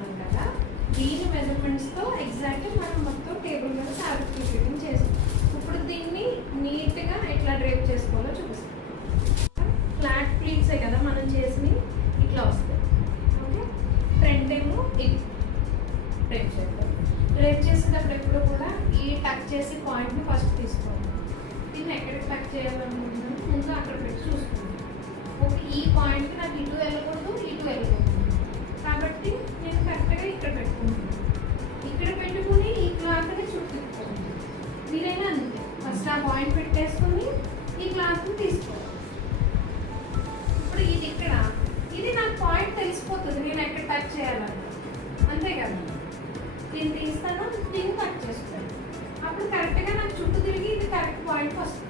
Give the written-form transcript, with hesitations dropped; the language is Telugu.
చేసుకున్నాం కదా, దీని మెజర్మెంట్స్తో ఎగ్జాక్ట్గా మనం మొత్తం టేబుల్ మీద ఫ్యాబ్రిక్ ఫిట్టింగ్ చేసాం. ఇప్పుడు దీన్ని నీట్గా ఎట్లా డ్రేప్ చేసుకోవాలో చూపిస్తాం. ఫ్లాట్ ప్లీట్సే కదా మనం చేసి ఇట్లా వస్తాయి. ఓకే, ఫ్రంట్ ఏమో ఇది డ్రేప్ చేద్దాం. డ్రేప్ చేసేటప్పుడు ఎప్పుడు కూడా ఈ టక్ చేసి పాయింట్ని ఫస్ట్ తీసుకోవాలి. దీన్ని ఎక్కడికి టక్ చేయాలనుకుంటున్నాను ముందు అక్కడ పెట్టి చూసుకుంటాను. ఓకే, ఈ పాయింట్కి నాకు ఇటు వెళ్ళకూడదు, ఇటు వెళ్ళకూడదు, కాబట్టి నేను కరెక్ట్గా ఇక్కడ పెట్టుకుంటాను. ఇక్కడ పెట్టుకుని ఈ క్లాత్ని చుట్టుకోవాలి. మీరైనా అంతే, ఫస్ట్ ఆ పాయింట్ పెట్టేసుకొని ఈ క్లాత్ని తీసుకోవాలి. ఇప్పుడు ఇది ఇక్కడ, ఇది నాకు పాయింట్ తెలిసిపోతుంది నేను ఎక్కడ టచ్ చేయాలని, అంతే కదా. దీన్ని తీస్తాను, దీన్ని కట్ చేస్తాను, అప్పుడు కరెక్ట్గా నాకు చుట్టూ తిరిగి ఇది కరెక్ట్ పాయింట్ వస్తుంది.